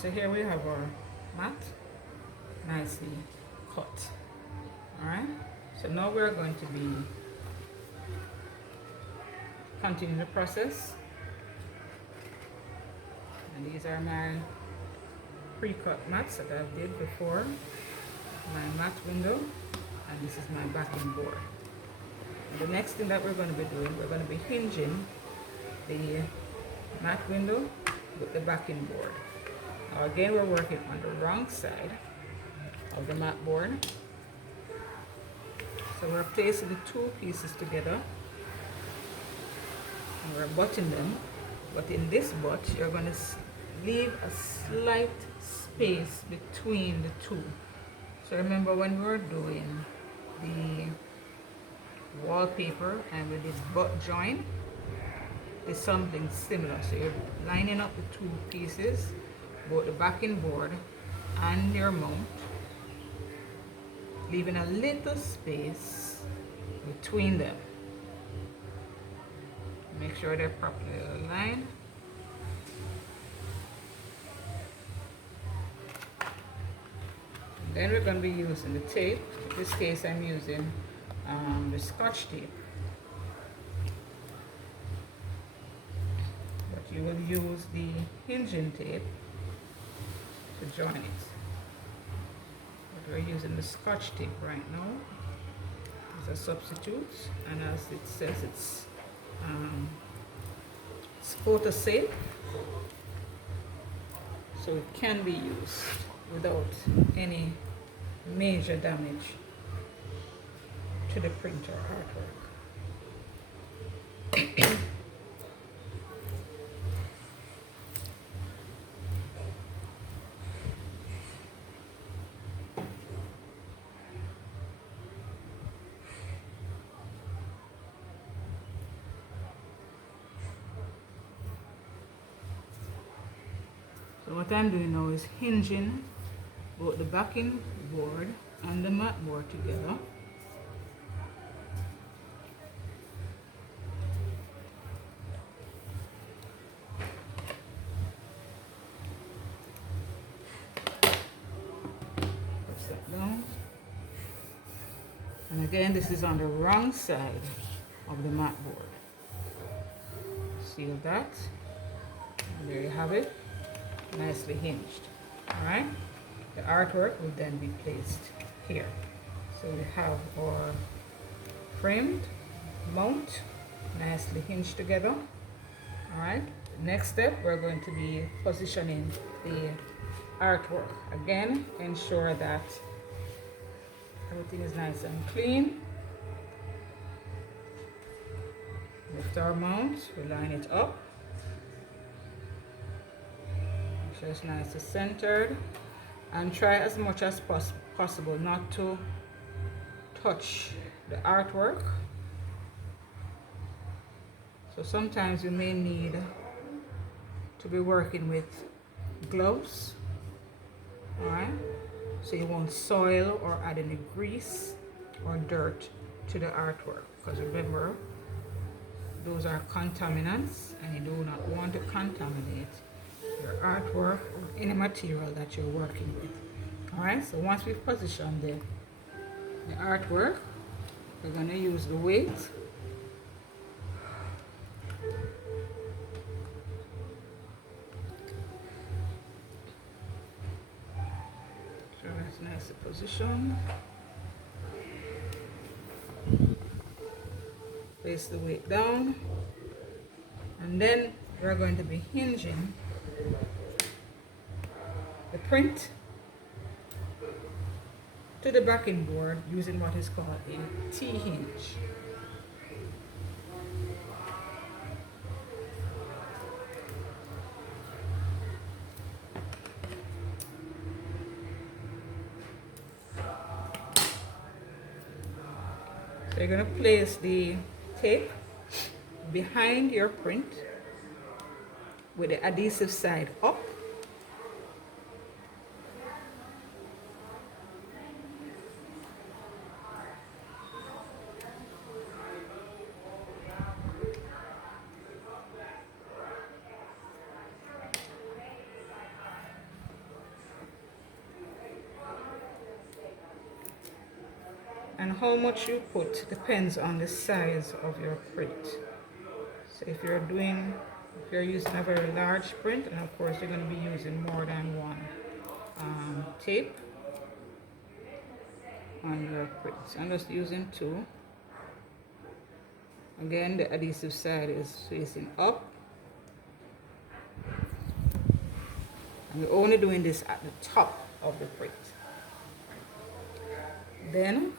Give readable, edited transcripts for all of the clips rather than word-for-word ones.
So here we have our mat nicely cut. Alright, so now we're going to be continuing the process. And these are my pre-cut mats that I did before. My mat window, and this is my backing board. And the next thing that we're going to be doing, we're going to be hinging the mat window with the backing board. Now again, we're working on the wrong side of the mat board. So we're placing the two pieces together and we're butting them. But in this butt, you're going to leave a slight space between the two. So remember when we were doing the wallpaper and we did butt join, it's something similar. So you're lining up the two pieces, both the backing board and your mount, leaving a little space between them. Make sure they're properly aligned. Then we're going to be using the tape. In this case, I'm using the Scotch tape. But you will use the hinging tape to join it. But we're using the Scotch tape right now as a substitute. And as it says, it's photo safe, so it can be used without any major damage to the printer artwork. So what I'm doing now is hinging both the backing board and the mat board together. Push that down. And again, this is on the wrong side of the mat board. Seal that. And there you have it. Nicely hinged. Alright, the artwork will then be placed here. So we have our framed mount nicely hinged together. Alright, next step, we're going to be positioning the artwork. Again, ensure that everything is nice and clean. Lift our mount, we line it up. Make sure it's nice and centered. And try as much as possible not to touch the artwork. So sometimes you may need to be working with gloves. Alright, so you won't soil or add any grease or dirt to the artwork, because remember, those are contaminants and you do not want to contaminate your artwork or any material that you're working with. Alright, so once we've positioned the artwork, we're going to use the weight so that's nice position. Place the weight down, and then we're going to be hinging the print to the backing board using what is called a T-hinge. So you're going to place the tape behind your print with the adhesive side up. And how much you put depends on the size of your print. So if you're using a very large print, and of course you're going to be using more than one tape on your print. So I'm just using two. Again, the adhesive side is facing up. And we're only doing this at the top of the print. Then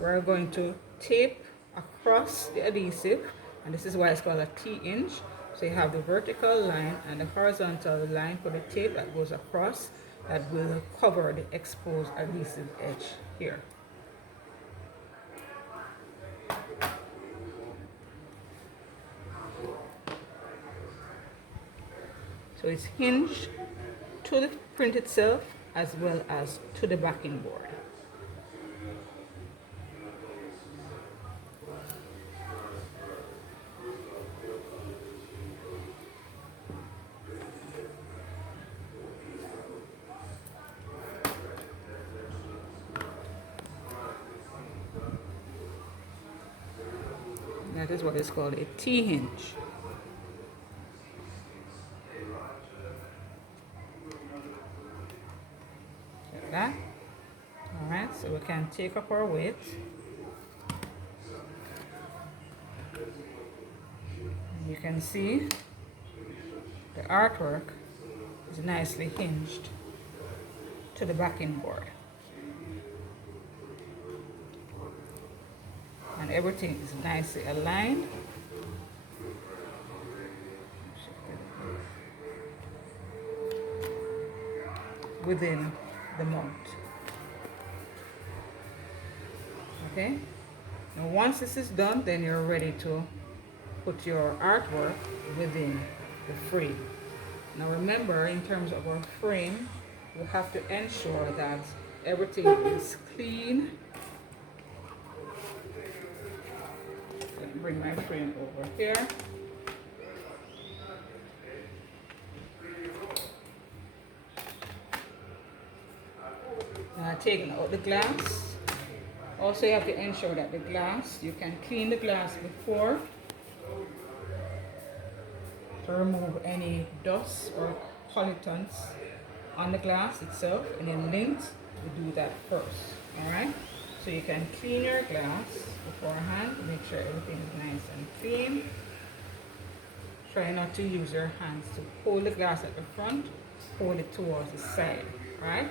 we're going to tape across the adhesive, and this is why it's called a T-hinge. So you have the vertical line and the horizontal line for the tape that goes across that will cover the exposed adhesive edge here. So it's hinged to the print itself as well as to the backing board. That is what is called a T-hinge. Like that. Alright, so we can take up our weight. You can see the artwork is nicely hinged to the backing board. And everything is nicely aligned. Within the mount. Okay? Now once this is done, then you're ready to put your artwork within the frame. Now remember, in terms of our frame, we have to ensure that everything is clean. Let me bring my frame over here. Taking out the glass. Also, you have to ensure that the glass, you can clean the glass before to remove any dust or pollutants on the glass itself, and then lint, we do that first. Alright, so you can clean your glass beforehand, make sure everything is nice and clean. Try not to use your hands to hold the glass at the front, hold it towards the side, right?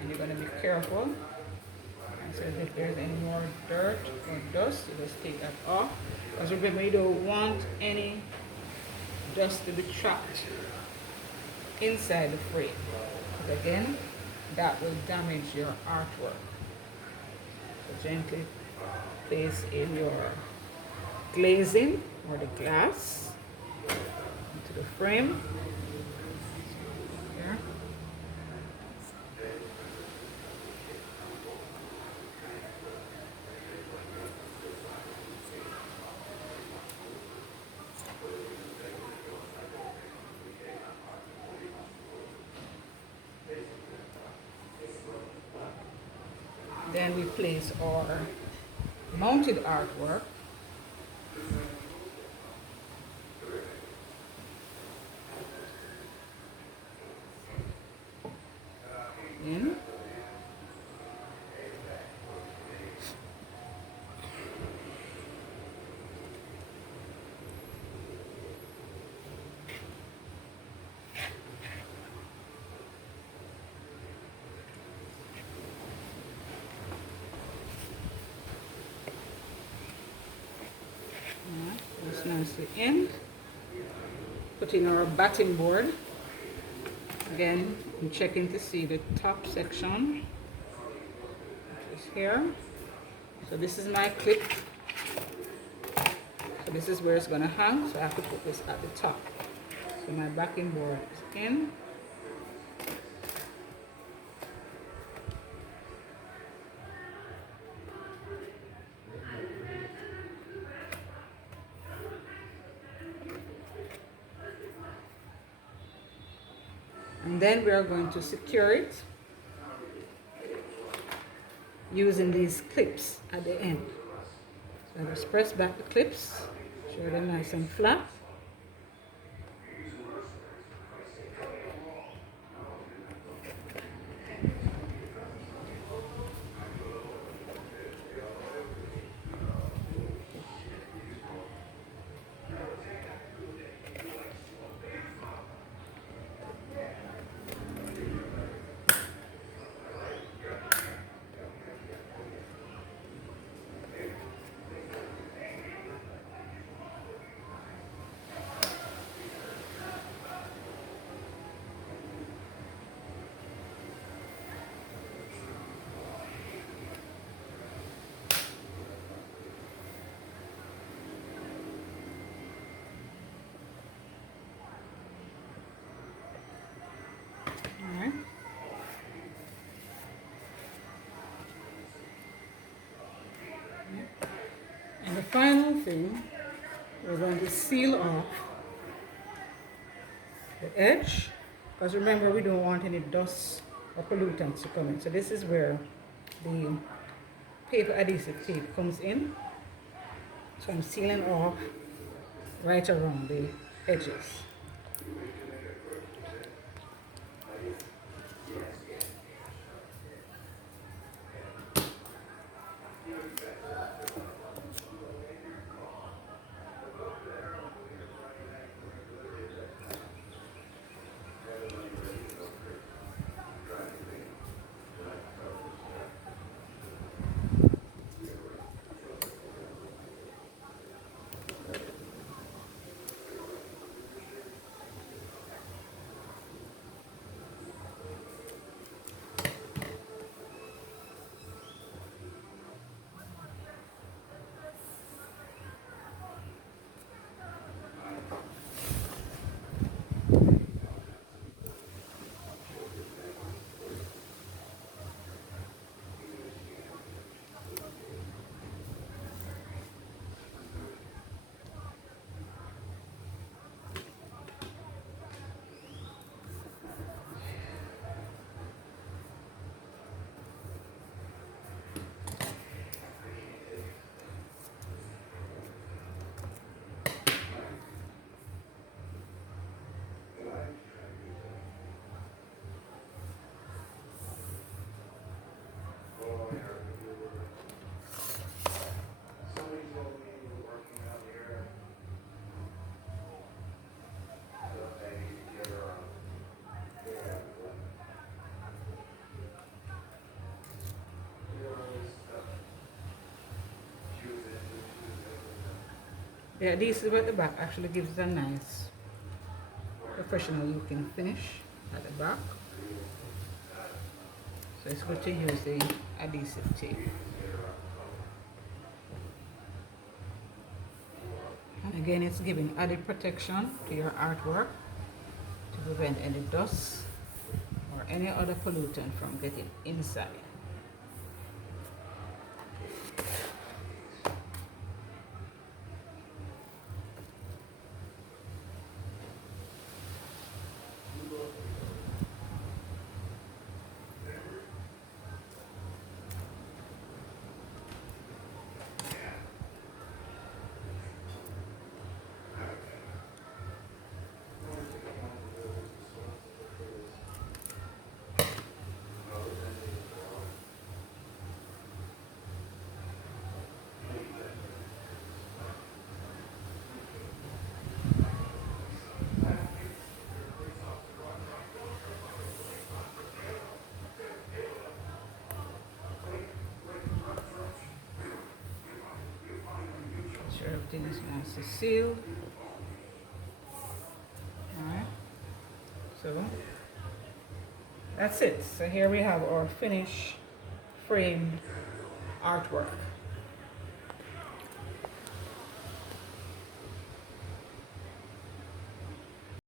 And you're going to be careful. And so if there's any more dirt or dust, you just take that off. Because remember, you don't want any dust to be trapped inside the frame. But again, that will damage your artwork. So gently place in your glazing or the glass into the frame. Here. Then we place our mounted artwork in. This nicely in. Put in our batting board. Again, I'm checking to see the top section, which is here. So this is my clip. So this is where it's going to hang. So I have to put this at the top. So my backing board is in. And then we are going to secure it using these clips at the end. So I just press back the clips, show them nice and flat. Alright. And the final thing, we're going to seal off the edge, because remember, we don't want any dust or pollutants to come in. So this is where the paper adhesive tape comes in. So I'm sealing off right around the edges. The adhesive at the back actually gives a nice professional looking finish at the back. So it's good to use the adhesive tape. And again, it's giving added protection to your artwork to prevent any dust or any other pollutant from getting inside. Sure everything is nicely sealed. Alright, so that's it. So here we have our finished framed artwork.